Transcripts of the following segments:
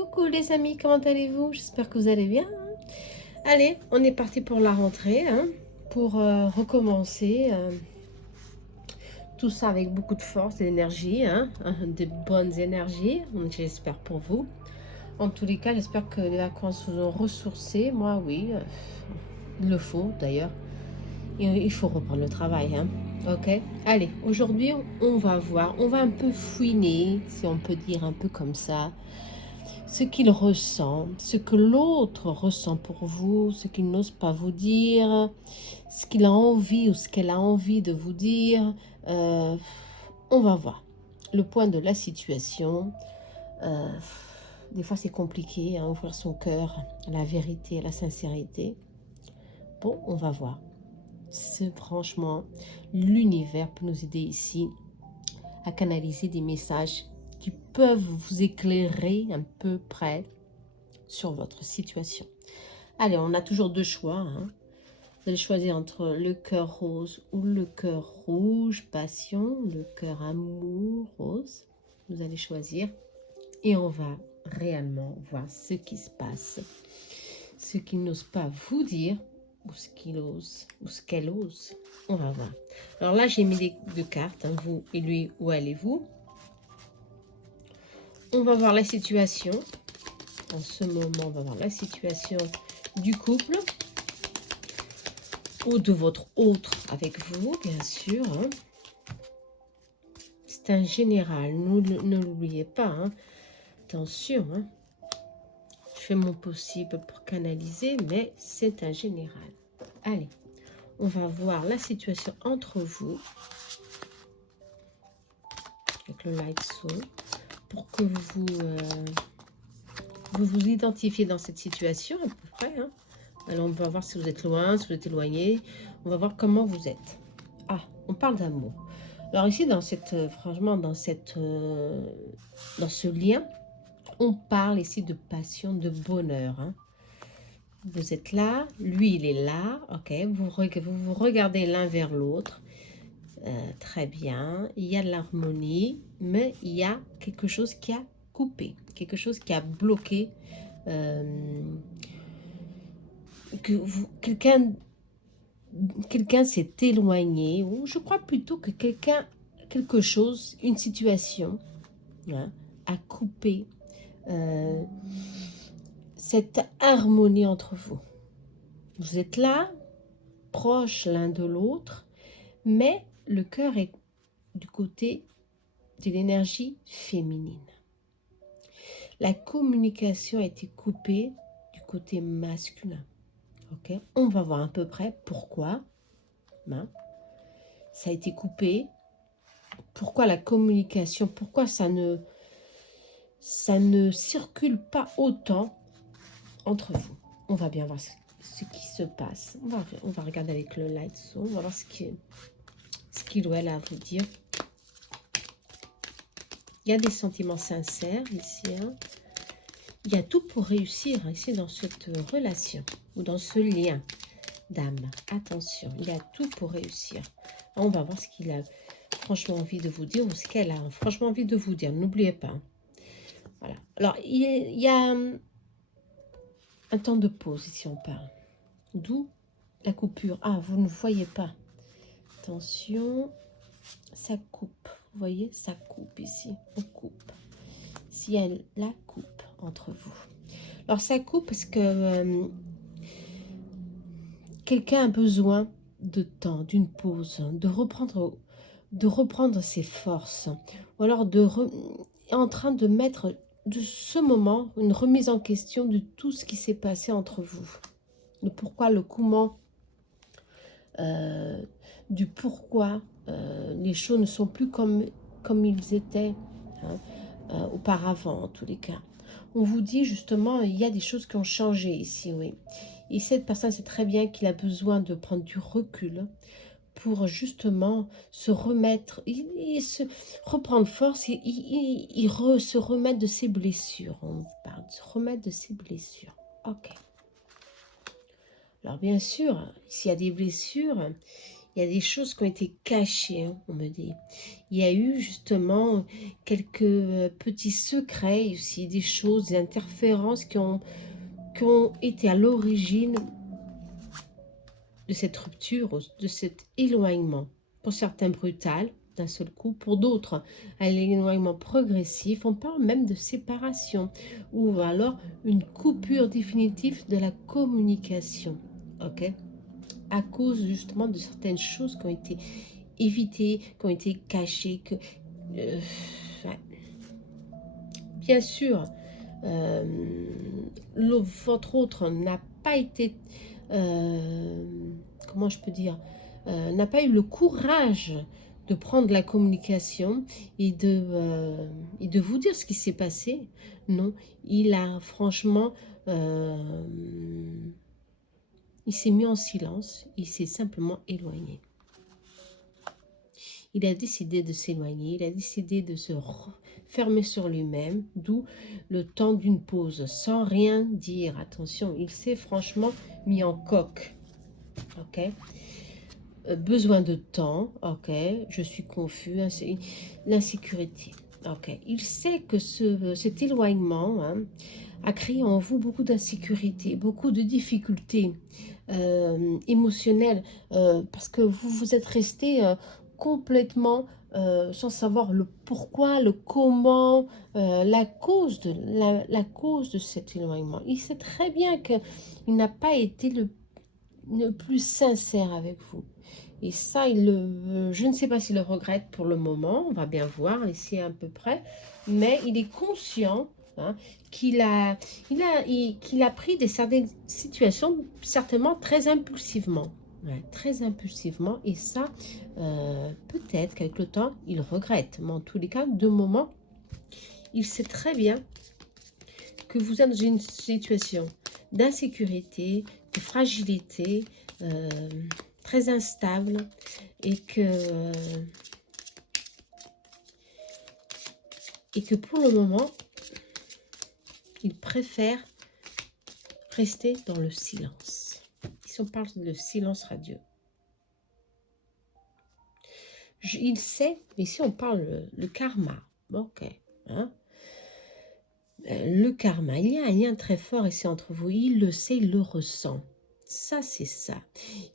Coucou les amis, comment allez-vous? J'espère que vous allez bien. Allez, on est parti pour la rentrée, pour recommencer tout ça avec beaucoup de force et d'énergie, de bonnes énergies, j'espère pour vous. En tous les cas, j'espère que les vacances vous ont ressourcé. Moi, oui, il le faut d'ailleurs. Il faut reprendre le travail, ok? Allez, aujourd'hui, on va voir, on va un peu fouiner, si on peut dire un peu comme ça, ce qu'il ressent, ce que l'autre ressent pour vous, ce qu'il n'ose pas vous dire, ce qu'il a envie ou ce qu'elle a envie de vous dire. Euh, on va voir le point de la situation. Euh, des fois, c'est compliqué, ouvrir son cœur à la vérité, à la sincérité. Bon, on va voir. C'est franchement, l'univers peut nous aider ici à canaliser des messages qui peuvent vous éclairer un peu près sur votre situation. Allez, on a toujours deux choix. Vous allez choisir entre le cœur rose ou le cœur rouge, passion, le cœur amour, rose. Vous allez choisir et on va réellement voir ce qui se passe, ce qu'il n'ose pas vous dire ou ce qu'il ose ou ce qu'elle ose. On va voir. Alors là, j'ai mis deux cartes, vous et lui, où allez-vous? On va voir la situation. En ce moment, on va voir la situation du couple ou de votre autre avec vous, bien sûr. C'est un général, ne l'oubliez pas. Attention, je fais mon possible pour canaliser, mais c'est un général. Allez, on va voir la situation entre vous avec le light soul pour que vous identifiez dans cette situation à peu près. Alors, on va voir si vous êtes loin, si vous êtes éloigné. On va voir comment vous êtes. Ah, on parle d'amour. Alors ici, franchement, dans ce lien, on parle ici de passion, de bonheur. Vous êtes là, lui, il est là. Ok, vous vous regardez l'un vers l'autre. Très bien. Il y a de l'harmonie, mais il y a quelque chose qui a coupé, quelque chose qui a bloqué. Quelqu'un s'est éloigné, ou je crois plutôt que quelque chose, une situation, a coupé cette harmonie entre vous. Vous êtes là, proches l'un de l'autre, mais le cœur est du côté de l'énergie féminine. La communication a été coupée du côté masculin. Ok, on va voir à peu près pourquoi ça a été coupé, pourquoi la communication, pourquoi ça ne circule pas autant entre vous. On va bien voir ce qui se passe. On va regarder avec le light soul, on va voir ce qu'il ou elle a à vous dire. Il y a des sentiments sincères ici. Il y a tout pour réussir ici dans cette relation ou dans ce lien d'âme. Attention, il y a tout pour réussir. On va voir ce qu'il a franchement envie de vous dire ou ce qu'elle a franchement envie de vous dire. N'oubliez pas. Voilà. Alors, il y a un temps de pause ici, on parle. D'où la coupure. Ah, vous ne voyez pas. Attention, ça coupe. Vous voyez, ça coupe ici. On coupe. S'il y a la coupe entre vous. Alors, ça coupe parce que quelqu'un a besoin de temps, d'une pause, de reprendre ses forces. Ou alors est en train de mettre de ce moment une remise en question de tout ce qui s'est passé entre vous. Le pourquoi, le comment, du pourquoi les choses ne sont plus comme ils étaient auparavant, en tous les cas. On vous dit justement, il y a des choses qui ont changé ici, oui. Et cette personne sait très bien qu'il a besoin de prendre du recul pour justement se remettre, reprendre force et se remettre de ses blessures. On parle de se remettre de ses blessures. Ok. Alors bien sûr, s'il y a des blessures, Il y a des choses qui ont été cachées, hein, on me dit. Il y a eu justement quelques petits secrets aussi, des choses, des interférences qui ont été à l'origine de cette rupture, de cet éloignement. Pour certains brutal, d'un seul coup, pour d'autres un éloignement progressif, on parle même de séparation, ou alors une coupure définitive de la communication, ok, à cause justement de certaines choses qui ont été évitées, qui ont été cachées, que, ouais. Bien sûr, euh, votre autre n'a pas été, euh, comment je peux dire, n'a pas eu le courage de prendre la communication et de vous dire ce qui s'est passé. Non, il a franchement, il s'est mis en silence, il s'est simplement éloigné. Il a décidé de s'éloigner, il a décidé de se fermer sur lui-même, d'où le temps d'une pause, sans rien dire. Attention, il s'est franchement mis en coque. Ok, besoin de temps. Ok, je suis confus, l'insécurité. Ok, il sait que cet éloignement, hein, a créé en vous beaucoup d'insécurité, beaucoup de difficultés émotionnelles, parce que vous vous êtes resté complètement sans savoir le pourquoi, le comment, la cause de cet éloignement. Il sait très bien qu'il n'a pas été le plus sincère avec vous. Et ça, je ne sais pas s'il le regrette pour le moment, on va bien voir ici à peu près, mais il est conscient, hein, qu'il a pris certaines situations certainement très impulsivement. Ouais, très impulsivement, et ça, peut-être qu'avec le temps, il regrette. Mais en tous les cas, de moment, il sait très bien que vous êtes dans une situation d'insécurité, de fragilité, très instable, et que pour le moment, il préfère rester dans le silence. Si on parle de silence radieux. Il sait, mais si on parle le karma, ok, hein, le karma, il y a un lien très fort ici entre vous, il le sait, il le ressent. Ça, c'est ça.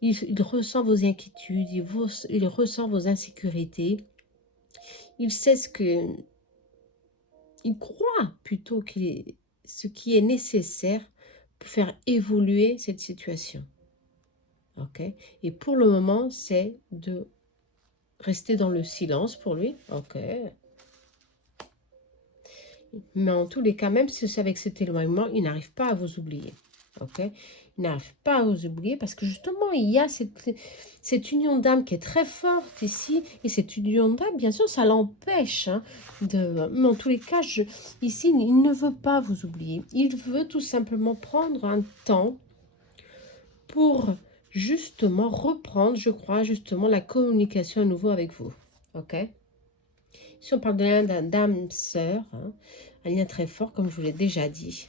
Il ressent vos inquiétudes, il ressent vos insécurités. Il sait il croit plutôt ce qui est nécessaire pour faire évoluer cette situation. Ok? Et pour le moment, c'est de rester dans le silence pour lui. Ok? Mais en tous les cas, même si c'est avec cet éloignement, il n'arrive pas à vous oublier. Ok? Il n'arrive pas à vous oublier parce que justement, il y a cette union d'âme qui est très forte ici. Et cette union d'âme, bien sûr, ça l'empêche, hein, mais en tous les cas, ici, il ne veut pas vous oublier. Il veut tout simplement prendre un temps pour justement reprendre, je crois, justement, la communication à nouveau avec vous. Ok? Si on parle d'âme sœur, hein, un lien très fort, comme je vous l'ai déjà dit.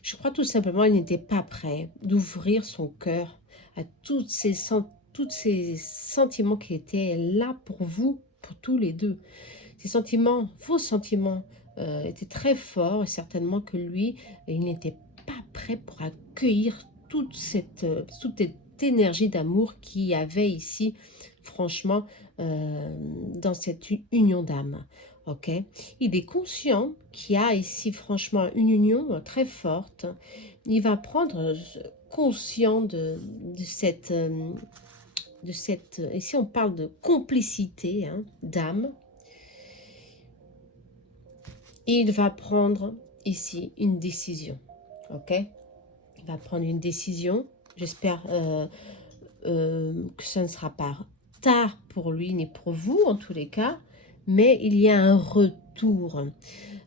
Je crois tout simplement qu'il n'était pas prêt d'ouvrir son cœur à tous ces sentiments qui étaient là pour vous, pour tous les deux. Ces sentiments, vos sentiments étaient très forts, et certainement que lui, il n'était pas prêt pour accueillir toute cette énergie d'amour qu'il y avait ici, franchement, dans cette union d'âme. Ok, il est conscient qu'il y a ici franchement une union très forte. Il va prendre conscient de cette, ici on parle de complicité, hein, d'âme. Et il va prendre ici une décision. Ok, il va prendre une décision. J'espère que ça ne sera pas tard pour lui ni pour vous en tous les cas, mais il y a un retour.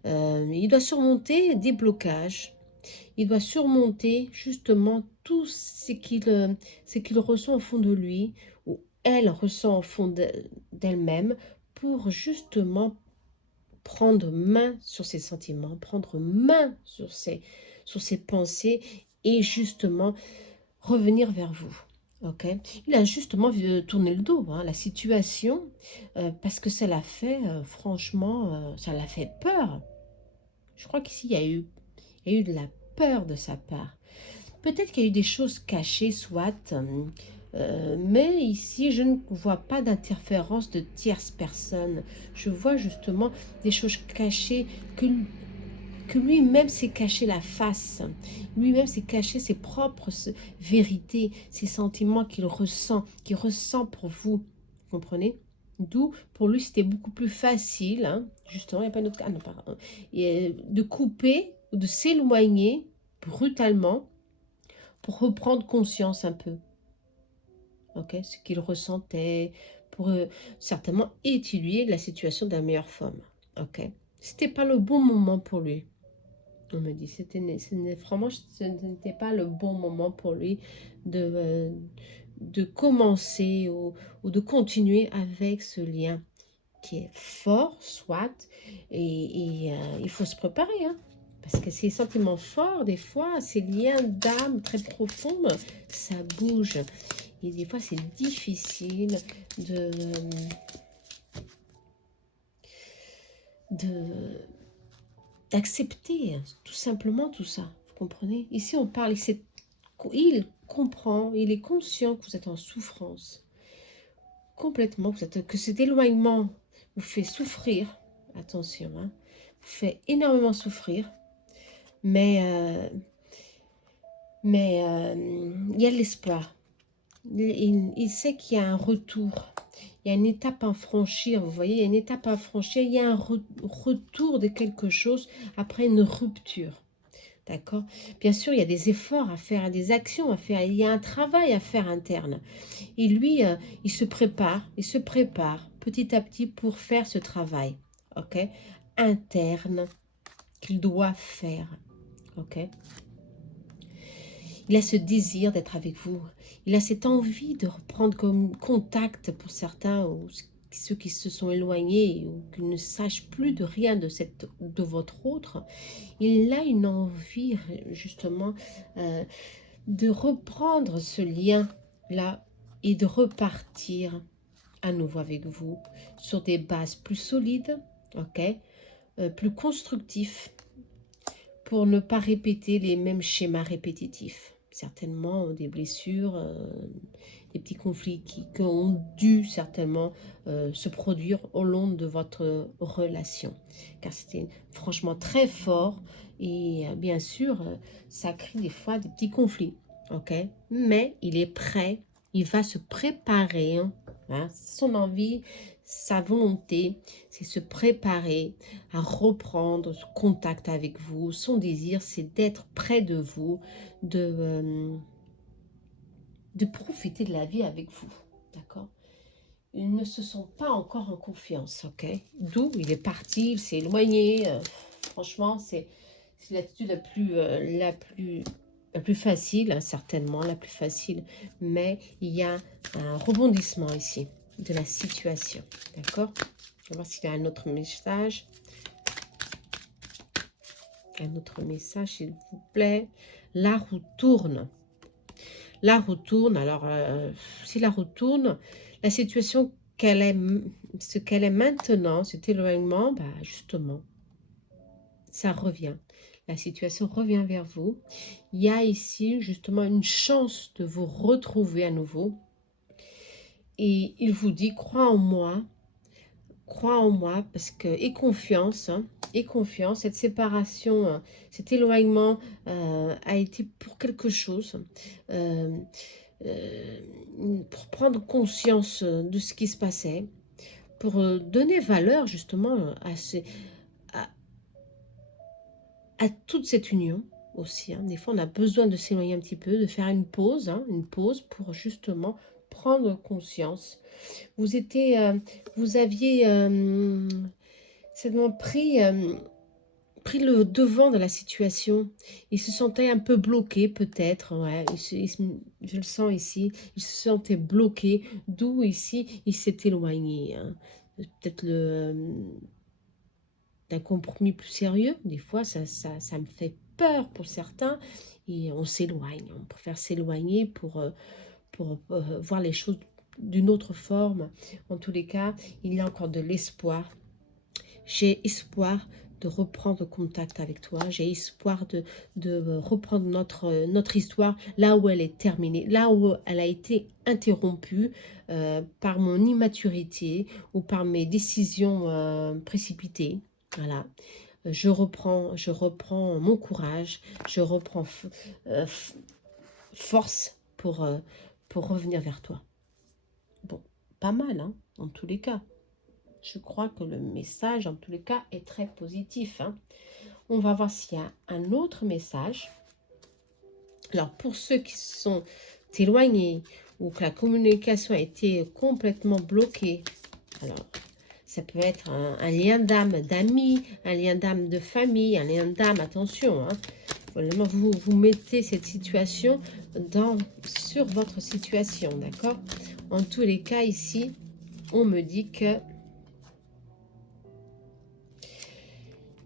Il doit surmonter des blocages, il doit surmonter justement tout ce qu'il ressent au fond de lui, ou elle ressent au fond d'elle-même, pour justement prendre main sur ses sentiments, prendre main sur ses pensées, et justement revenir vers vous. Ok. Il a justement tourné le dos, hein, la situation, parce que ça l'a fait, franchement, ça l'a fait peur. Je crois qu'ici, il y a eu de la peur de sa part. Peut-être qu'il y a eu des choses cachées, soit, mais ici, je ne vois pas d'interférence de tierces personnes. Je vois justement des choses cachées que lui-même s'est caché la face. Lui-même s'est caché ses propres vérités, ses sentiments qu'il ressent pour vous. Vous comprenez? D'où, pour lui, c'était beaucoup plus facile, hein, justement, il n'y a pas d'autre cas, ah non, pardon, de couper ou de s'éloigner brutalement pour reprendre conscience un peu, ok, ce qu'il ressentait, pour certainement étudier la situation d'un meilleure forme, ok. C'était pas le bon moment pour lui. On me dit, franchement, ce n'était pas le bon moment pour lui de commencer ou de continuer avec ce lien qui est fort, soit, il faut se préparer, hein, parce que ces sentiments forts, des fois, ces liens d'âme très profonds, ça bouge. Et des fois, c'est difficile de d'accepter tout simplement tout ça. Vous comprenez? Ici, on parle, il comprend, il est conscient que vous êtes en souffrance. Complètement, que cet éloignement vous fait souffrir. Attention, hein, vous fait énormément souffrir. Mais, il y a de l'espoir. Il sait qu'il y a un retour. Il y a une étape à franchir, vous voyez, il y a une étape à franchir, il y a un retour de quelque chose après une rupture. D'accord? Bien sûr, il y a des efforts à faire, des actions à faire, il y a un travail à faire interne. Et lui, il se prépare petit à petit pour faire ce travail, ok? Interne qu'il doit faire, ok? Il a ce désir d'être avec vous. Il a cette envie de reprendre comme contact pour certains ou ceux qui se sont éloignés ou qui ne sachent plus de rien de votre autre. Il a une envie justement de reprendre ce lien-là et de repartir à nouveau avec vous sur des bases plus solides, ok, plus constructifs, pour ne pas répéter les mêmes schémas répétitifs. Certainement des blessures, des petits conflits qui ont dû certainement se produire au long de votre relation. Car c'était franchement très fort et bien sûr, ça crée des fois des petits conflits. Ok, mais il est prêt, il va se préparer, hein, son envie, sa volonté, c'est se préparer à reprendre contact avec vous. Son désir, c'est d'être près de vous, de profiter de la vie avec vous, d'accord? Ils ne se sont pas encore en confiance, ok? D'où il est parti, il s'est éloigné. Franchement, c'est l'attitude la plus facile, hein, certainement, la plus facile. Mais il y a un rebondissement ici de la situation, d'accord? Je vais voir s'il y a un autre message. Un autre message, s'il vous plaît. La roue tourne. La roue tourne. Alors, si la roue tourne, la situation ce qu'elle est maintenant, cet éloignement, bah, justement, ça revient. La situation revient vers vous. Il y a ici, justement, une chance de vous retrouver à nouveau. Et il vous dit, crois en moi, parce que, et confiance, hein, et confiance, cette séparation, cet éloignement a été pour quelque chose, euh, euh, pour prendre conscience de ce qui se passait, pour donner valeur justement à, à toute cette union aussi, hein. Des fois, on a besoin de s'éloigner un petit peu, de faire une pause pour justement prendre conscience. Vous aviez certainement pris le devant de la situation. Il se sentait un peu bloqué, peut-être, ouais. Je le sens ici. Il se sentait bloqué, d'où ici, il s'est éloigné, hein. Peut-être d'un compromis plus sérieux. Des fois, ça me fait peur pour certains. Et on s'éloigne. On préfère s'éloigner voir les choses d'une autre forme. En tous les cas, il y a encore de l'espoir. J'ai espoir de reprendre contact avec toi. J'ai espoir de reprendre notre histoire là où elle est terminée, là où elle a été interrompue par mon immaturité ou par mes décisions précipitées. Voilà. Je reprends mon courage, je reprends force pour revenir vers toi. Bon, pas mal, hein, en tous les cas. Je crois que le message, en tous les cas, est très positif. Hein. On va voir s'il y a un autre message. Alors, pour ceux qui sont éloignés ou que la communication a été complètement bloquée, alors, ça peut être un lien d'âme d'amis, un lien d'âme de famille, un lien d'âme, attention. Hein. Vraiment, vous mettez cette situation sur votre situation, d'accord? En tous les cas, ici, on me dit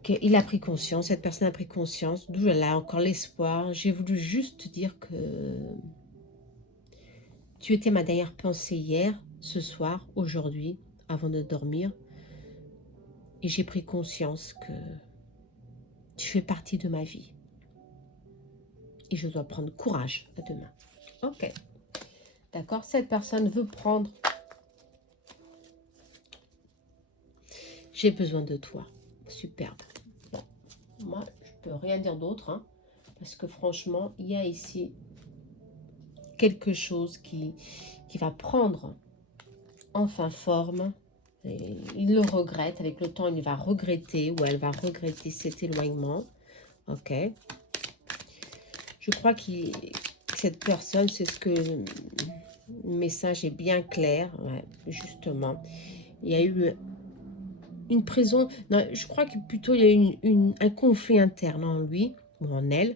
qu'il a pris conscience, cette personne a pris conscience, d'où elle a encore l'espoir. J'ai voulu juste dire que tu étais ma dernière pensée hier, ce soir, aujourd'hui, avant de dormir. Et j'ai pris conscience que tu fais partie de ma vie. Et je dois prendre courage à demain. Ok. D'accord, cette personne veut prendre. J'ai besoin de toi. Superbe. Bon, moi, je peux rien dire d'autre, hein, parce que franchement, il y a ici quelque chose qui va prendre enfin forme. Et il le regrette. Avec le temps, il va regretter ou elle va regretter cet éloignement. Ok. Je crois que cette personne, c'est ce que le message est bien clair. Ouais, justement. Il y a eu une prison. Non, je crois que plutôt il y a eu un conflit interne en lui ou en elle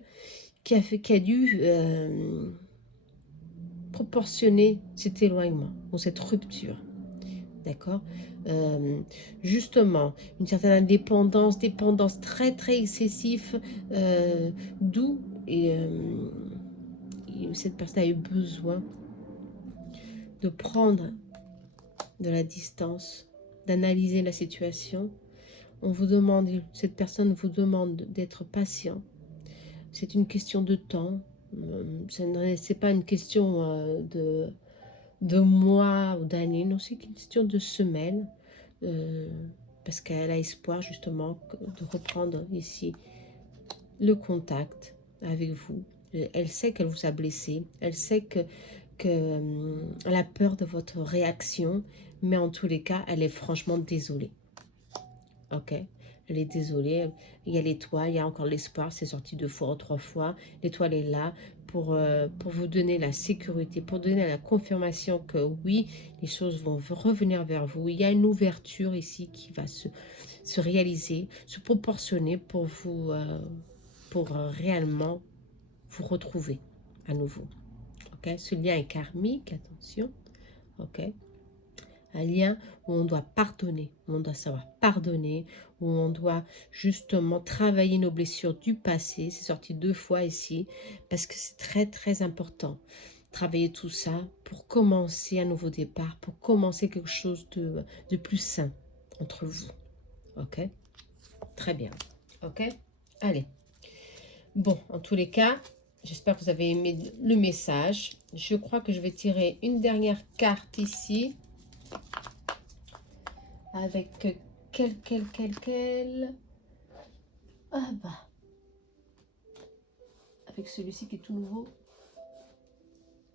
qui a dû proportionner cet éloignement ou cette rupture. D'accord, justement, une certaine dépendance très très excessive, d'où cette personne a eu besoin de prendre de la distance, d'analyser la situation. Cette personne vous demande d'être patient. C'est une question de temps. C'est pas une question de mois ou d'années, non, c'est une question de semaines, parce qu'elle a espoir justement de reprendre ici le contact avec vous. Elle sait qu'elle vous a blessé, elle sait elle a peur de votre réaction, mais en tous les cas, elle est franchement désolée. Ok, elle est désolée. Il y a l'étoile, il y a encore l'espoir, c'est sorti 2 fois ou 3 fois. L'étoile est là pour vous donner la sécurité, pour donner la confirmation que oui, les choses vont revenir vers vous. Il y a une ouverture ici qui va se réaliser, se proportionner pour vous, pour réellement vous retrouver à nouveau. Ok, ce lien est karmique, attention. Ok. Un lien où on doit pardonner, où on doit savoir pardonner, où on doit justement travailler nos blessures du passé. C'est sorti 2 fois ici, parce que c'est très très important. Travailler tout ça pour commencer un nouveau départ, pour commencer quelque chose de plus sain entre vous. Ok? Très bien. Ok? Allez. Bon, en tous les cas, j'espère que vous avez aimé le message. Je crois que je vais tirer une dernière carte ici. Avec ah bah, avec celui-ci qui est tout nouveau.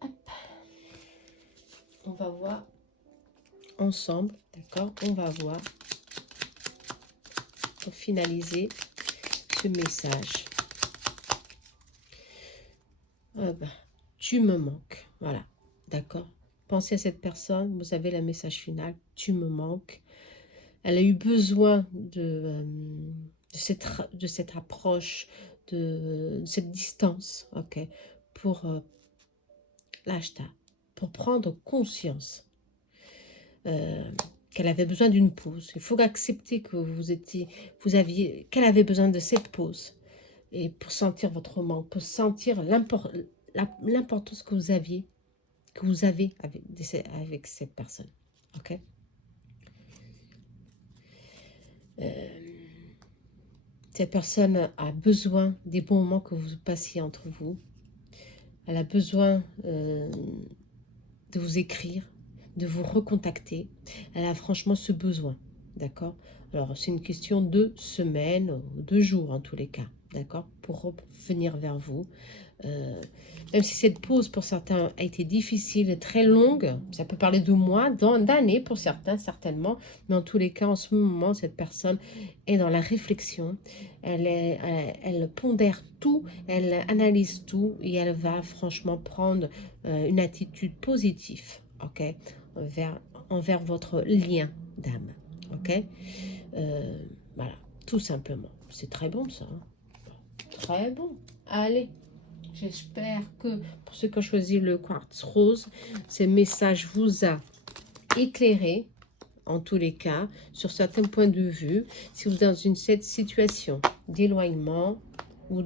Hop. On va voir ensemble, d'accord? On va voir pour finaliser ce message. Ah bah, tu me manques, voilà, d'accord? Pensez à cette personne, vous avez le message final, tu me manques. Elle a eu besoin de cette approche, de cette distance, ok, pour l'ashta, pour prendre conscience qu'elle avait besoin d'une pause. Il faut accepter que qu'elle avait besoin de cette pause, et pour sentir votre manque, pour sentir l'importance que vous aviez que vous avez avec cette personne. Ok. Cette personne a besoin des bons moments que vous passiez entre vous. Elle a besoin de vous écrire, de vous recontacter. Elle a franchement ce besoin, d'accord? Alors, c'est une question de semaines, de jours en tous les cas, d'accord? Pour revenir vers vous. Même si cette pause pour certains a été difficile et très longue, ça peut parler de mois, d'années pour certains certainement, mais en tous les cas en ce moment cette personne est dans la réflexion, elle pondère tout, elle analyse tout et elle va franchement prendre une attitude positive, ok, envers votre lien d'âme, ok. Voilà, tout simplement, c'est très bon ça, hein. Très bon, allez. J'espère que pour ceux qui ont choisi le quartz rose, ce message vous a éclairé, en tous les cas, sur certains points de vue. Si vous êtes dans cette situation d'éloignement ou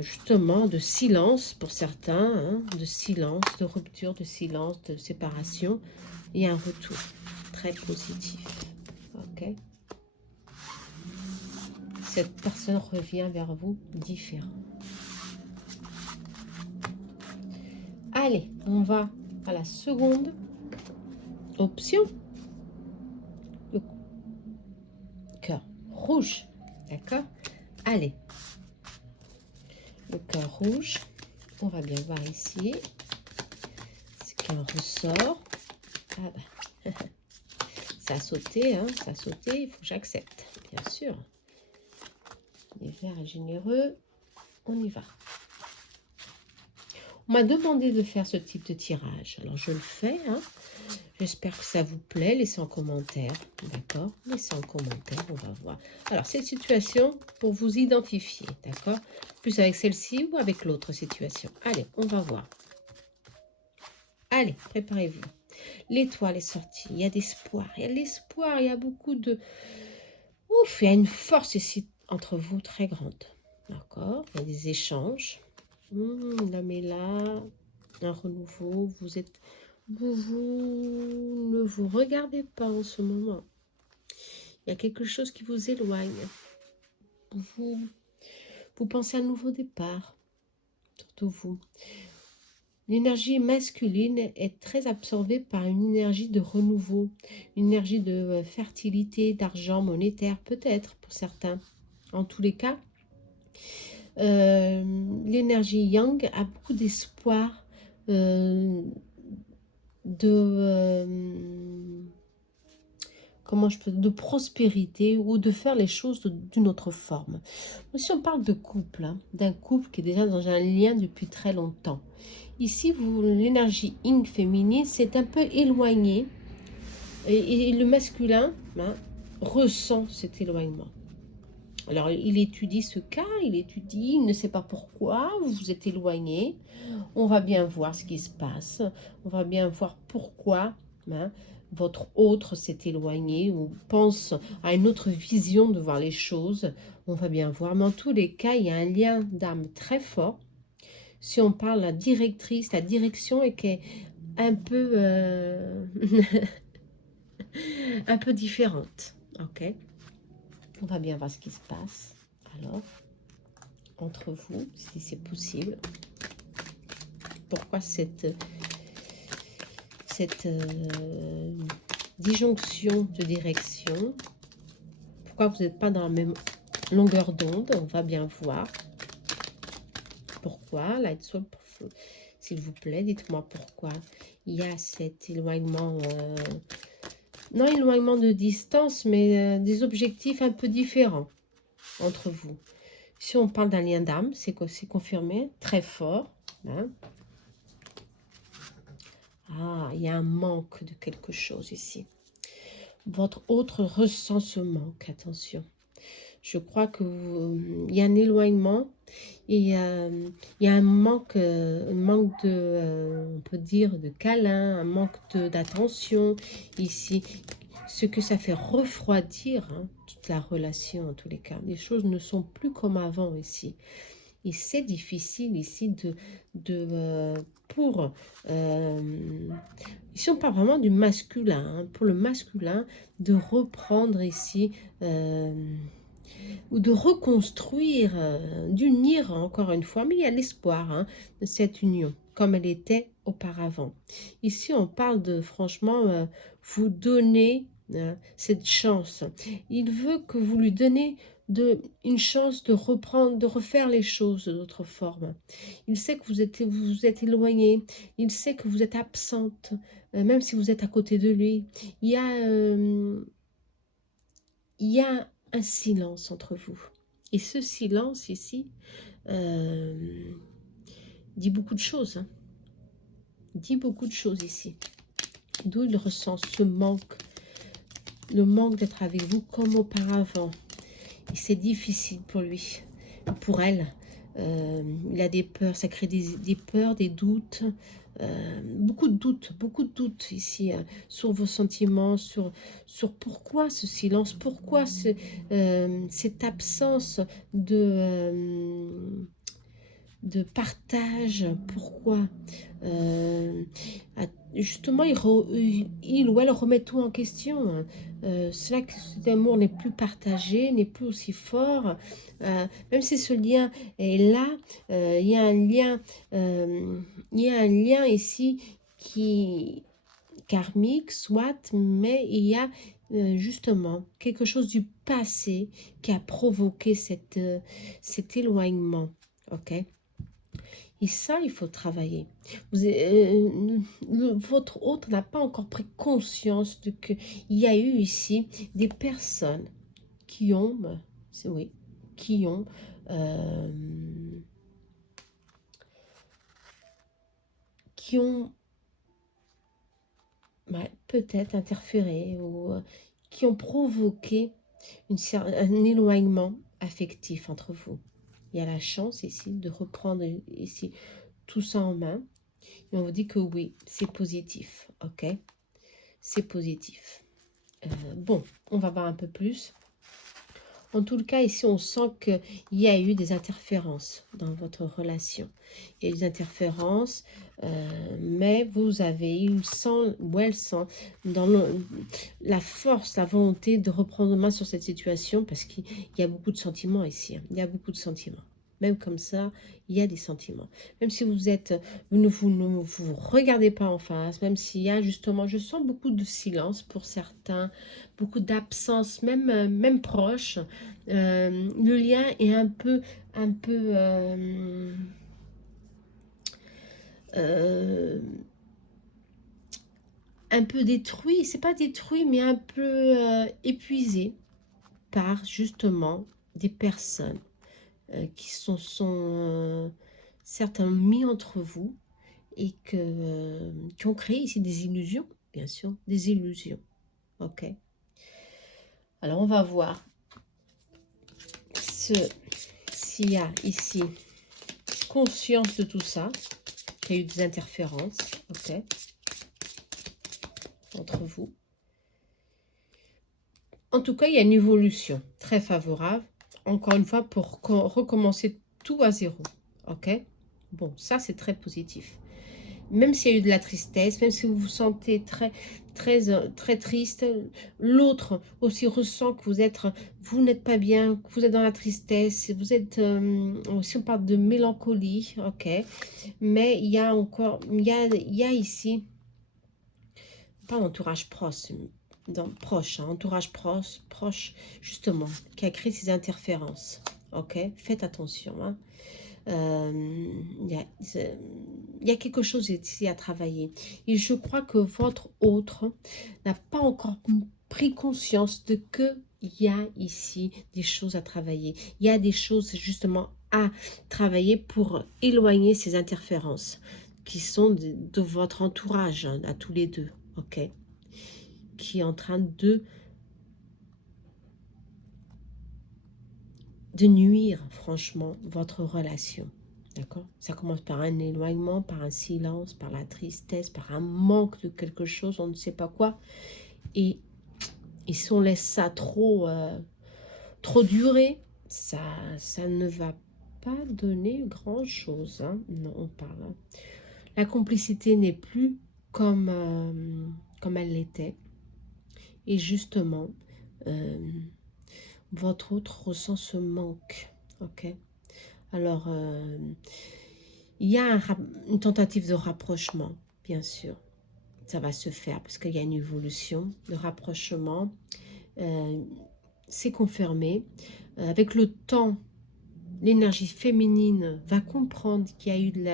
justement de silence pour certains, hein, de silence, de rupture, de silence, de séparation, il y a un retour très positif. Ok. Cette personne revient vers vous différent. Allez, on va à la seconde option. Le cœur rouge. D'accord? Allez. Le cœur rouge. On va bien voir ici. C'est qu'un ressort. Ah bah. Ça a sauté, hein? Ça a sauté. Il faut que j'accepte. Bien sûr. L'hiver est généreux. On y va. On m'a demandé de faire ce type de tirage. Alors, je le fais. Hein. J'espère que ça vous plaît. Laissez en commentaire. D'accord? Laissez en commentaire. On va voir. Alors, cette situation pour vous identifier. D'accord? Plus avec celle-ci ou avec l'autre situation. Allez, on va voir. Allez, préparez-vous. L'étoile est sortie. Il y a d'espoir. Il y a de l'espoir. Il y a beaucoup de... Ouf, il y a une force ici entre vous très grande. D'accord? Il y a des échanges. L'homme est là, un renouveau, vous ne vous regardez pas en ce moment. Il y a quelque chose qui vous éloigne. Vous pensez à un nouveau départ, surtout vous. L'énergie masculine est très absorbée par une énergie de renouveau, une énergie de fertilité, d'argent monétaire, peut-être pour certains. En tous les cas, l'énergie yang a beaucoup d'espoir, de prospérité ou de faire les choses d'une autre forme. Si on parle de couple, hein, d'un couple qui est déjà dans un lien depuis très longtemps, ici l'énergie yin féminine s'est un peu éloignée et le masculin, hein, ressent cet éloignement. Alors, il étudie ce cas, il ne sait pas pourquoi, vous vous êtes éloigné. On va bien voir ce qui se passe. On va bien voir pourquoi, hein, votre autre s'est éloigné ou pense à une autre vision de voir les choses. On va bien voir. Mais en tous les cas, il y a un lien d'âme très fort. Si on parle de la directrice, la direction est qu'elle est un peu, un peu différente. Ok. On va bien voir ce qui se passe. Alors, entre vous, si c'est possible. Pourquoi cette disjonction de direction? Pourquoi vous n'êtes pas dans la même longueur d'onde? On va bien voir. Pourquoi? Light Soul, s'il vous plaît, dites-moi pourquoi il y a cet éloignement... non, éloignement de distance, mais des objectifs un peu différents entre vous. Si on parle d'un lien d'âme, c'est confirmé, très fort. Hein. Ah, il y a un manque de quelque chose ici. Votre autre ressent ce manque, attention. Je crois que il y a un éloignement et il y a un manque de, on peut dire, de câlin, un manque d'attention ici. Ce que ça fait refroidir, hein, toute la relation en tous les cas. Les choses ne sont plus comme avant ici. Et c'est difficile ici pour... ici, on parle vraiment du masculin. Hein, pour le masculin, de reprendre ici... ou de reconstruire, d'unir encore une fois, mais il y a l'espoir hein, de cette union, comme elle était auparavant. Ici, on parle de, franchement, vous donner cette chance. Il veut que vous lui donnez une chance de reprendre, de refaire les choses d'autre forme. Il sait que vous êtes éloigné, il sait que vous êtes absente, même si vous êtes à côté de lui. Il y a un silence entre vous. Et ce silence ici dit beaucoup de choses. Hein. Dit beaucoup de choses ici. D'où il ressent ce manque. Le manque d'être avec vous comme auparavant. Et c'est difficile pour lui. Pour elle. Il a des peurs. Ça crée des peurs, des doutes. Beaucoup de doutes ici sur vos sentiments, sur pourquoi ce silence, pourquoi cette absence de partage, pourquoi justement il ou elle remet tout en question. Hein. C'est là que cet amour n'est plus partagé, n'est plus aussi fort, même si ce lien est là, il y a un lien, il y a un lien ici qui karmique soit, mais il y a justement quelque chose du passé qui a provoqué cet éloignement, ok. Et ça, il faut travailler. Votre hôte n'a pas encore pris conscience de qu'il y a eu ici des personnes qui ont, oui, qui ont peut-être interféré ou qui ont provoqué un éloignement affectif entre vous. Il y a la chance ici de reprendre ici tout ça en main. Et on vous dit que oui, c'est positif. Ok, c'est positif. Bon, on va voir un peu plus. En tout cas, ici, on sent qu'il y a eu des interférences dans votre relation. Il y a eu des interférences, mais vous avez, il sent, ou elle sent, dans la force, la volonté de reprendre main sur cette situation, parce qu'il y a beaucoup de sentiments ici. Hein. Il y a beaucoup de sentiments. Même comme ça, il y a des sentiments. Même si vous ne vous regardez pas en face, même s'il y a justement, je sens beaucoup de silence pour certains, beaucoup d'absence, même proche. Le lien est un peu détruit. C'est pas détruit, mais un peu épuisé par justement des personnes qui sont certains mis entre vous et qui ont créé ici des illusions, bien sûr, des illusions. Ok. Alors on va voir s'il y a ici conscience de tout ça, qu'il y a eu des interférences, ok, entre vous. En tout cas, il y a une évolution très favorable, encore une fois, pour recommencer tout à zéro, ok. Bon, ça c'est très positif. Même s'il y a eu de la tristesse, même si vous vous sentez très triste, l'autre aussi ressent que vous n'êtes pas bien, que vous êtes dans la tristesse, vous êtes, si on parle de mélancolie, ok, mais il y a encore, il y a ici, pas l'entourage proche, entourage proche, justement, qui a créé ces interférences, ok, faites attention, hein. Il y a quelque chose ici à travailler. Et je crois que votre autre n'a pas encore pris conscience de que il y a ici des choses à travailler. Il y a des choses justement à travailler pour éloigner ces interférences qui sont de votre entourage, hein, à tous les deux, ok, qui est en train de nuire franchement votre relation. D'accord? Ça commence par un éloignement, par un silence, par la tristesse, par un manque de quelque chose, on ne sait pas quoi. Et si on laisse ça trop durer, ça ne va pas donné grand-chose. Hein. Non, on parle. Hein. La complicité n'est plus comme elle l'était. Et justement, votre autre ressent ce manque. Ok. Alors, il y a une tentative de rapprochement, bien sûr. Ça va se faire parce qu'il y a une évolution. Le rapprochement, c'est confirmé. Avec le temps, l'énergie féminine va comprendre qu'il y a eu de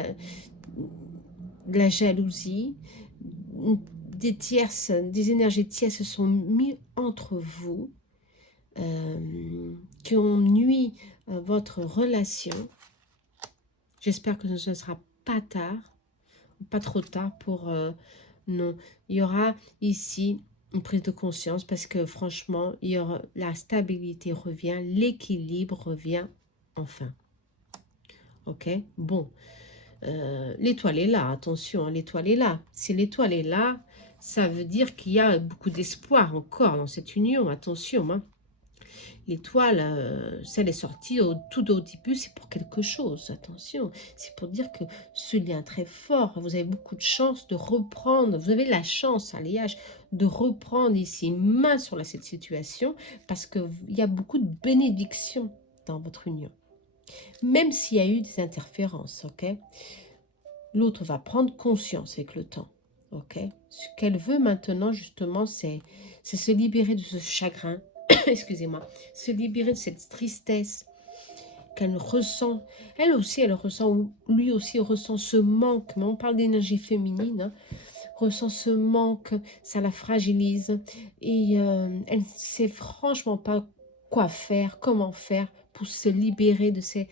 la jalousie. Des énergies tierces se sont mises entre vous, qui ont nui à votre relation. J'espère que ce ne sera pas tard, pas trop tard pour... non, il y aura ici une prise de conscience parce que franchement, il y aura, la stabilité revient, l'équilibre revient enfin. Ok, bon. L'étoile est là, attention, hein, l'étoile est là. Si l'étoile est là, ça veut dire qu'il y a beaucoup d'espoir encore dans cette union, attention. Hein. L'étoile, si elle est sortie tout au début, c'est pour quelque chose, attention. C'est pour dire que ce lien très fort, vous avez beaucoup de chance de reprendre, vous avez la chance, alliage, de reprendre ici main sur cette situation, parce qu'il y a beaucoup de bénédictions dans votre union. Même s'il y a eu des interférences, ok? L'autre va prendre conscience avec le temps, ok? Ce qu'elle veut maintenant, justement, c'est se libérer de ce chagrin, excusez-moi, se libérer de cette tristesse qu'elle ressent. Elle aussi, elle ressent, ou lui aussi ressent ce manque, mais on parle d'énergie féminine, hein, ressent ce manque, ça la fragilise, et elle ne sait franchement pas quoi faire, comment faire pour se libérer de ce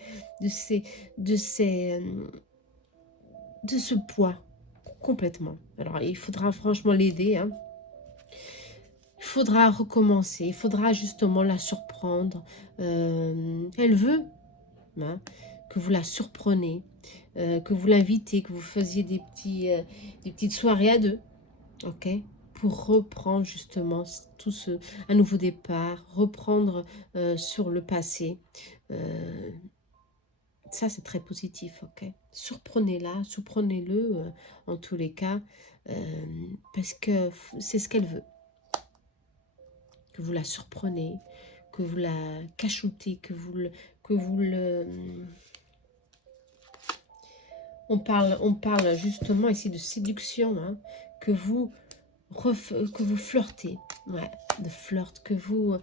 poids complètement. Alors il faudra franchement l'aider, hein. Il faudra recommencer, il faudra justement la surprendre. Elle veut, hein, que vous la surprenez, que vous l'invitez, que vous faisiez des petites soirées à deux, ok, pour reprendre justement un nouveau départ, reprendre sur le passé. Ça, c'est très positif, ok. Surprenez-la, surprenez-le en tous les cas, parce que c'est ce qu'elle veut. Que vous la surprenez, que vous la cachoutez, que vous le... On parle justement ici de séduction, hein, que vous flirtez, ouais, de flirt, que vous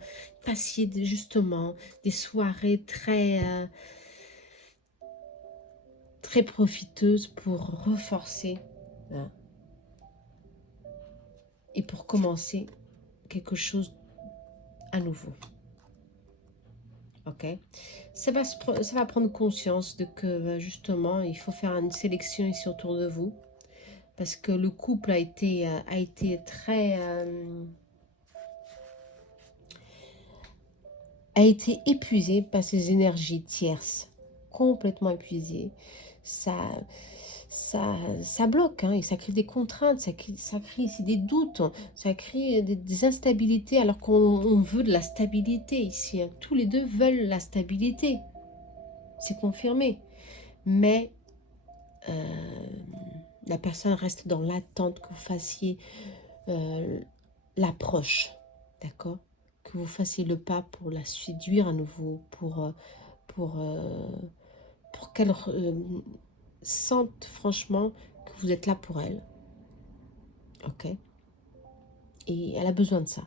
passiez justement des soirées très profiteuse pour renforcer, hein, et pour commencer quelque chose à nouveau. Ok, ça va prendre conscience de que justement il faut faire une sélection ici autour de vous, parce que le couple a été très épuisé par ces énergies tierces, complètement épuisé. Ça bloque, hein, et ça crée des contraintes, ça crée ici des doutes, ça crée des instabilités, alors qu'on veut de la stabilité ici. Hein. Tous les deux veulent la stabilité, c'est confirmé. Mais la personne reste dans l'attente que vous fassiez l'approche, d'accord? Que vous fassiez le pas pour la séduire à nouveau, pour qu'elle sente franchement que vous êtes là pour elle. Ok? Et elle a besoin de ça.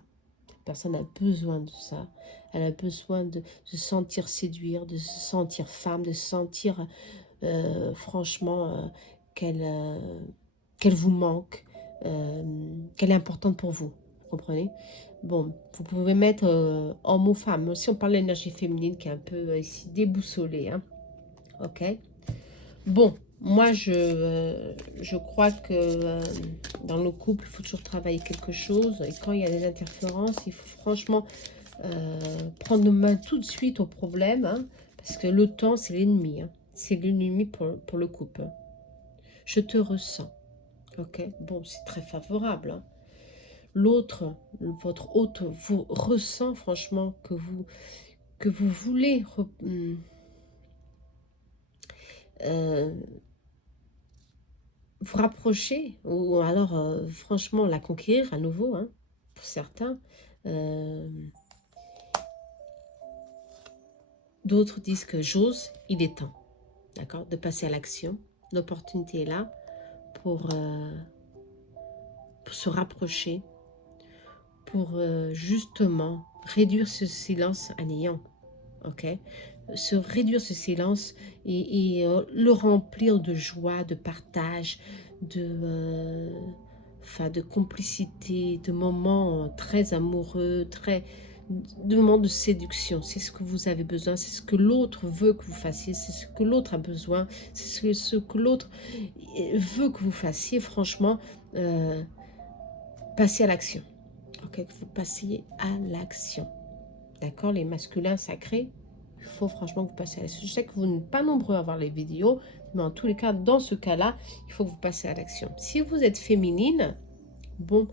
Cette personne a besoin de ça. Elle a besoin de se sentir séduire, de se sentir femme, de se sentir franchement qu'elle vous manque, qu'elle est importante pour vous. Vous comprenez? Bon, vous pouvez mettre homme ou femme. Mais aussi, on parle de l'énergie féminine qui est un peu ici déboussolée. Hein. Ok? Bon, moi, je crois que dans le couple, il faut toujours travailler quelque chose. Et quand il y a des interférences, il faut franchement prendre main tout de suite au problème. Hein, parce que le temps, c'est l'ennemi. Hein, c'est l'ennemi pour le couple. Hein. Je te ressens. Ok, bon, c'est très favorable. Hein. L'autre, votre hôte, vous ressent franchement que vous voulez vous rapprocher, ou alors franchement la conquérir à nouveau, hein, pour certains. Euh, D'autres disent que j'ose, il est temps, d'accord, de passer à l'action. L'opportunité est là pour se rapprocher, pour justement réduire ce silence à néant, ok? Se réduire ce silence et le remplir de joie, de partage, de complicité, de moments très amoureux, de moments de séduction. C'est ce que vous avez besoin, c'est ce que l'autre veut que vous fassiez, c'est ce que l'autre a besoin, c'est ce que l'autre veut que vous fassiez. Franchement, passez à l'action. Ok, que vous passiez à l'action. D'accord, les masculins sacrés, il faut franchement que vous passiez à l'action. Je sais que vous n'êtes pas nombreux à voir les vidéos, mais en tous les cas, dans ce cas-là, il faut que vous passiez à l'action. Si vous êtes féminine, bon,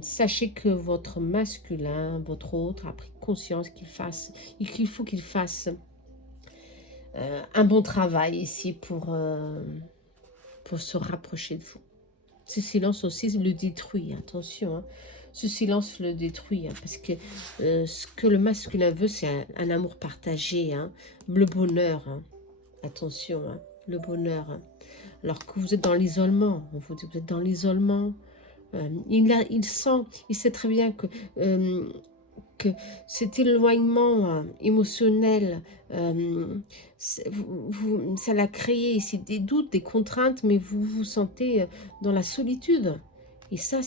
sachez que votre masculin, votre autre, a pris conscience qu'il faut qu'il fasse un bon travail ici pour se rapprocher de vous. Ce silence aussi le détruit, attention, hein. Ce silence le détruit, hein, parce que ce que le masculin veut, c'est un amour partagé, hein, le bonheur, hein. Attention, hein, le bonheur, hein. Alors que vous êtes dans l'isolement, vous êtes dans l'isolement, il sait très bien que cet éloignement émotionnel, ça l'a créé ici des doutes, des contraintes, mais vous vous sentez dans la solitude. Et ça,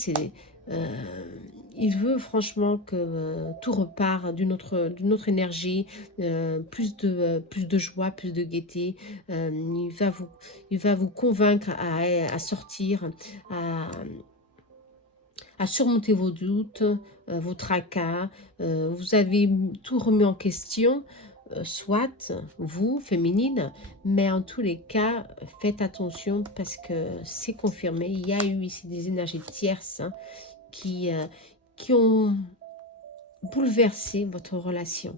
il veut franchement que tout repart d'une autre énergie, plus de joie, plus de gaieté. Il va vous convaincre à sortir, à surmonter vos doutes, vos tracas. Vous avez tout remis en question, soit vous, féminine, mais en tous les cas, faites attention parce que c'est confirmé. Il y a eu ici des énergies tierces, hein, qui ont bouleversé votre relation.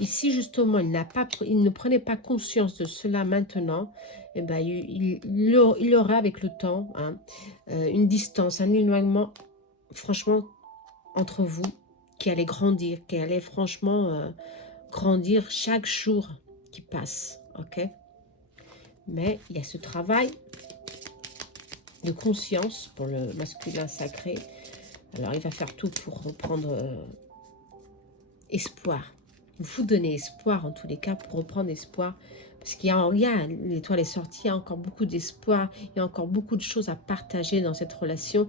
Et si justement il ne prenait pas conscience de cela maintenant, eh ben, il aura avec le temps, hein, une distance, un éloignement franchement entre vous qui allait grandir, qui allait franchement grandir chaque jour qui passe, ok? Mais il y a ce travail de conscience pour le masculin sacré. Alors il va faire tout pour reprendre espoir. Vous donnez espoir en tous les cas, pour reprendre espoir. Parce l'étoile est sortie, il y a encore beaucoup d'espoir, il y a encore beaucoup de choses à partager dans cette relation.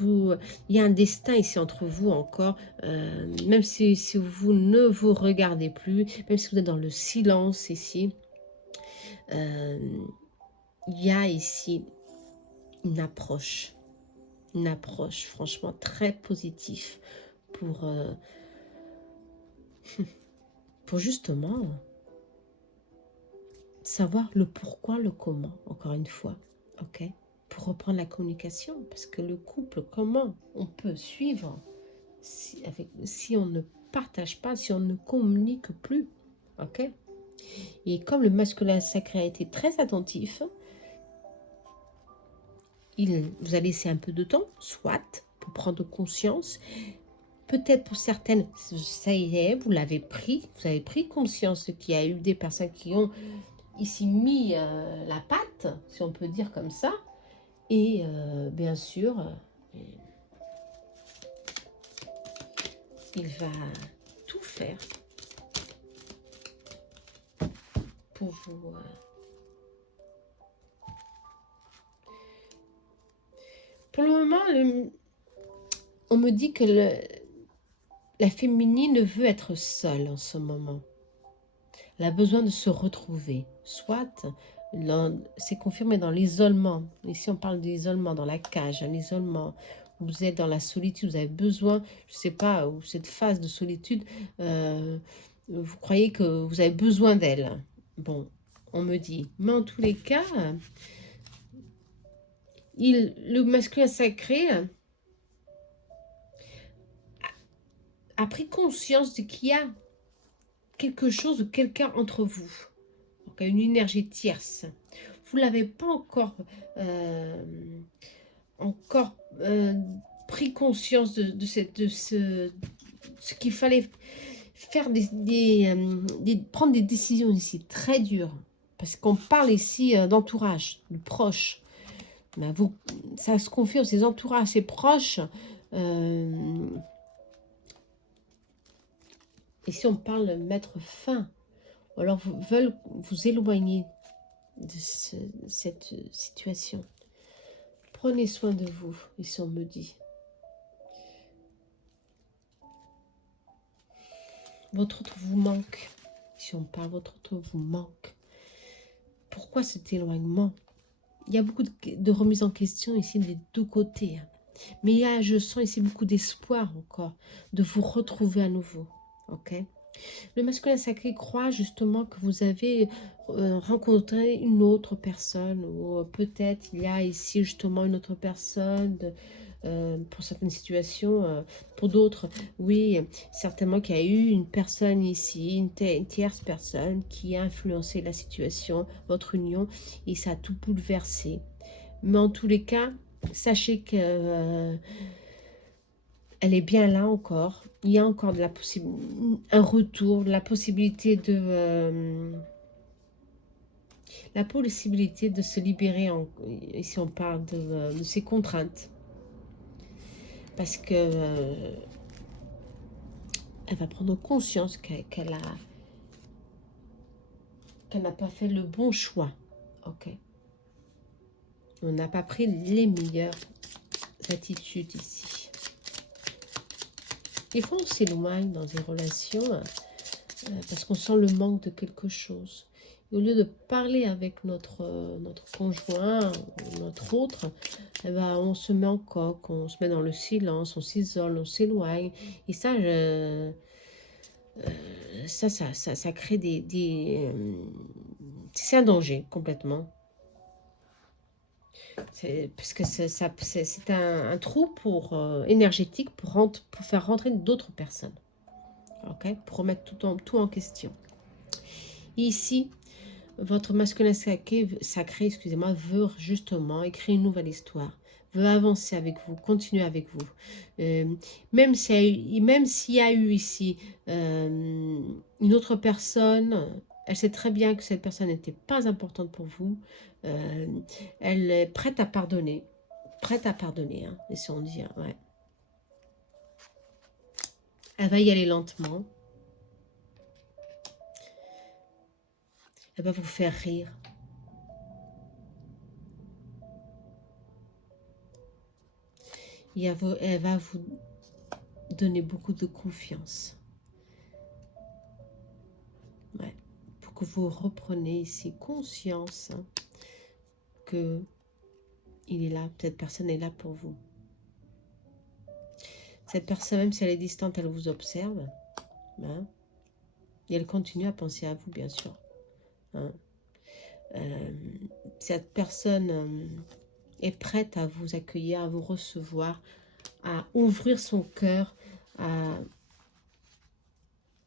Il y a un destin ici entre vous encore, même si vous ne vous regardez plus, même si vous êtes dans le silence ici, il y a ici une approche franchement très positive pour justement savoir le pourquoi, le comment, encore une fois, ok? Pour reprendre la communication, parce que le couple, comment on peut suivre si on ne partage pas, si on ne communique plus, ok? Et comme le masculin sacré a été très attentif, vous a laissé un peu de temps, soit, pour prendre conscience. Peut-être pour certaines, ça y est, vous avez pris conscience qu'il y a eu des personnes qui ont ici mis la patte, si on peut dire comme ça, et bien sûr, il va tout faire pour vous. Pour le moment, on me dit que la féminine veut être seule en ce moment. Elle a besoin de se retrouver. Soit, c'est confirmé dans l'isolement. Ici, on parle d'isolement, dans la cage, un isolement. Vous êtes dans la solitude, vous avez besoin, je ne sais pas, ou cette phase de solitude, vous croyez que vous avez besoin d'elle. Bon, on me dit. Mais en tous les cas, le masculin sacré a pris conscience de qu'il y a quelque chose ou quelqu'un entre vous. ok, une énergie tierce. Vous ne l'avez pas encore pris conscience de ce qu'il fallait faire prendre des décisions ici très dures. Parce qu'on parle ici d'entourage, de proches. Ben ça se confirme, ces entourages, ces proches. Et si on parle de mettre fin, ou alors veulent vous éloigner de cette situation. Prenez soin de vous, ici on me dit. Votre autre vous manque. Si on parle, votre autre vous manque. Pourquoi cet éloignement? Il y a beaucoup de remises en question ici des deux côtés. Mais il y a, je sens ici beaucoup d'espoir encore de vous retrouver à nouveau. Ok? Le masculin sacré croit justement que vous avez rencontré une autre personne, ou peut-être il y a ici justement une autre personne pour certaines situations, pour d'autres, oui, certainement qu'il y a eu une personne ici, une tierce personne qui a influencé la situation, votre union, et ça a tout bouleversé. Mais en tous les cas, sachez que elle est bien là encore. Il y a encore de un retour, la possibilité de se libérer. Ici, on parle de ces contraintes. Parce que elle va prendre conscience qu'elle n'a pas fait le bon choix. Ok. On n'a pas pris les meilleures attitudes ici. Des fois, on s'éloigne dans des relations parce qu'on sent le manque de quelque chose. Et au lieu de parler avec notre conjoint ou notre autre, eh ben, on se met en coque, on se met dans le silence, on s'isole, on s'éloigne. Et ça, ça crée c'est un danger complètement. Parce que c'est un trou énergétique pour faire rentrer d'autres personnes. Ok, pour remettre tout en question. Et ici, votre masculin sacré, excusez-moi, veut justement écrire une nouvelle histoire, veut avancer avec vous, continuer avec vous. Même s'il y a eu ici une autre personne, elle sait très bien que cette personne n'était pas importante pour vous. Elle est prête à pardonner. Prête à pardonner, hein, laissons dire, ouais. Elle va y aller lentement. Elle va vous faire rire. Et elle va vous donner beaucoup de confiance. Ouais. Pour que vous repreniez ici conscience que il est là, cette personne est là pour vous. Cette personne, même si elle est distante, elle vous observe. Hein, et elle continue à penser à vous, bien sûr. Hein. Cette personne est prête à vous accueillir, à vous recevoir, à ouvrir son cœur, à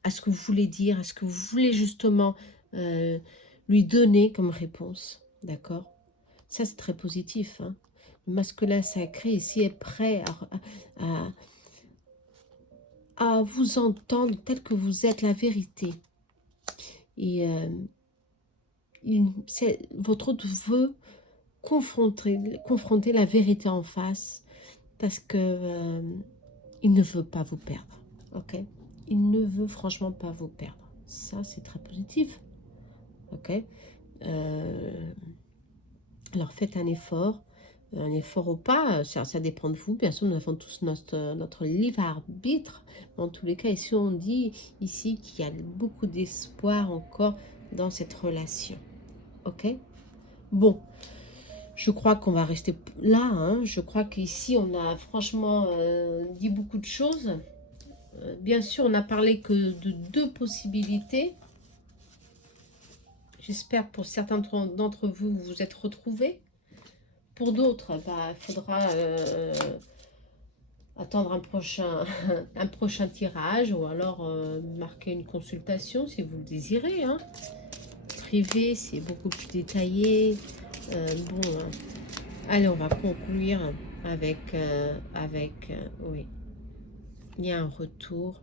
ce que vous voulez dire, à ce que vous voulez justement lui donner comme réponse. D'accord? Ça, c'est très positif. Hein. Le masculin sacré ici est prêt à vous entendre tel que vous êtes, la vérité. Et votre autre veut confronter la vérité en face parce que il ne veut pas vous perdre. Ok? Il ne veut franchement pas vous perdre. Ça, c'est très positif. Ok? Alors, faites un effort ou pas, ça dépend de vous. Bien sûr, nous avons tous notre libre arbitre. En tous les cas, ici, on dit ici qu'il y a beaucoup d'espoir encore dans cette relation. Ok? Bon, je crois qu'on va rester là. Hein. Je crois qu'ici, on a franchement dit beaucoup de choses. Bien sûr, on n'a parlé que de 2 possibilités. J'espère pour certains d'entre vous, vous vous êtes retrouvés. Pour d'autres, il faudra attendre un prochain tirage ou alors marquer une consultation si vous le désirez. Hein. privé, c'est beaucoup plus détaillé. Bon, allez, on va conclure avec, oui, il y a un retour.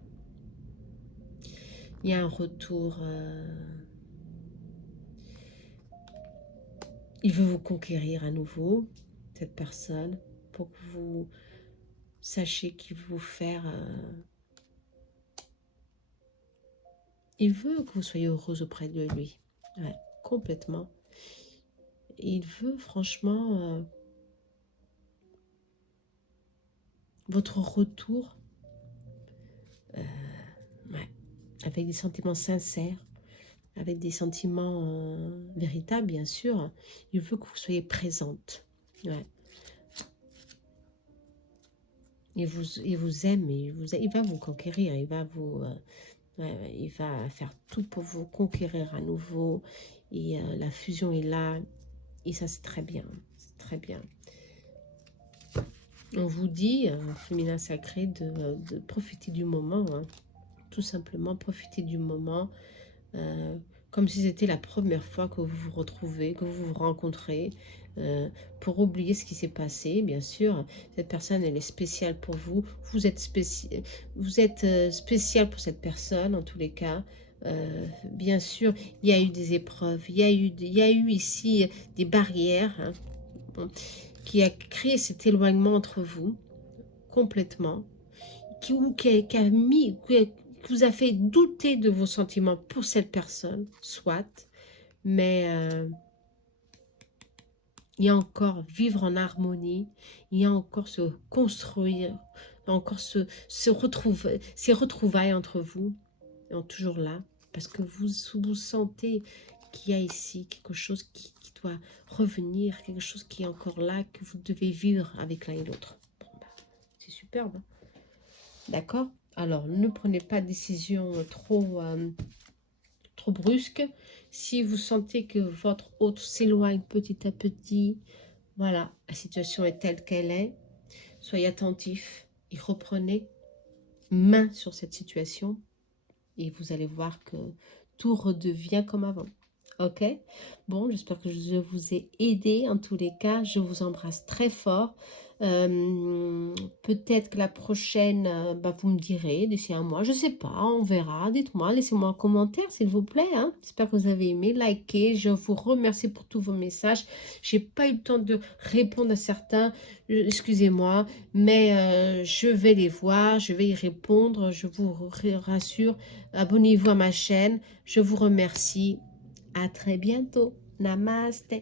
Il y a un retour. Il veut vous conquérir à nouveau, cette personne, pour que vous sachiez qu'il veut vous faire... il veut que vous soyez heureuse auprès de lui. Ouais, complètement. Il veut franchement votre retour, ouais, avec des sentiments sincères, avec des sentiments véritables, bien sûr. Il veut que vous soyez présente. Ouais. Il vous aime, il va vous conquérir, il va vous... ouais, il va faire tout pour vous conquérir à nouveau. Et la fusion est là. Et ça, c'est très bien. C'est très bien. On vous dit, féminin sacré, de profiter du moment. Hein. Tout simplement, profiter du moment. Comme si c'était la première fois que vous vous retrouvez, que vous vous rencontrez. Pour oublier ce qui s'est passé, bien sûr. Cette personne, elle est spéciale pour vous. Vous êtes spécial pour cette personne, en tous les cas. Bien sûr, il y a eu des épreuves. Il y a eu ici des barrières, hein, qui a créé cet éloignement entre vous, complètement. Qui vous a fait douter de vos sentiments pour cette personne, soit, mais il y a encore vivre en harmonie, il y a encore se construire, encore se retrouver, ces retrouvailles entre vous, sont toujours là, parce que vous sentez qu'il y a ici quelque chose qui doit revenir, quelque chose qui est encore là, que vous devez vivre avec l'un et l'autre. Bon, bah, c'est superbe, hein. D'accord? Alors, ne prenez pas de décision trop brusque. Si vous sentez que votre hôte s'éloigne petit à petit, voilà, la situation est telle qu'elle est. Soyez attentifs et reprenez main sur cette situation. Et vous allez voir que tout redevient comme avant. Ok? Bon, j'espère que je vous ai aidé. En tous les cas, je vous embrasse très fort. Peut-être que la prochaine, bah, vous me direz d'ici un mois, je sais pas, on verra. Dites-moi, laissez-moi un commentaire s'il vous plaît. Hein. J'espère que vous avez aimé, likez. Je vous remercie pour tous vos messages. J'ai pas eu le temps de répondre à certains, excusez-moi, mais je vais les voir, je vais y répondre. Je vous rassure, abonnez-vous à ma chaîne. Je vous remercie. À très bientôt. Namaste.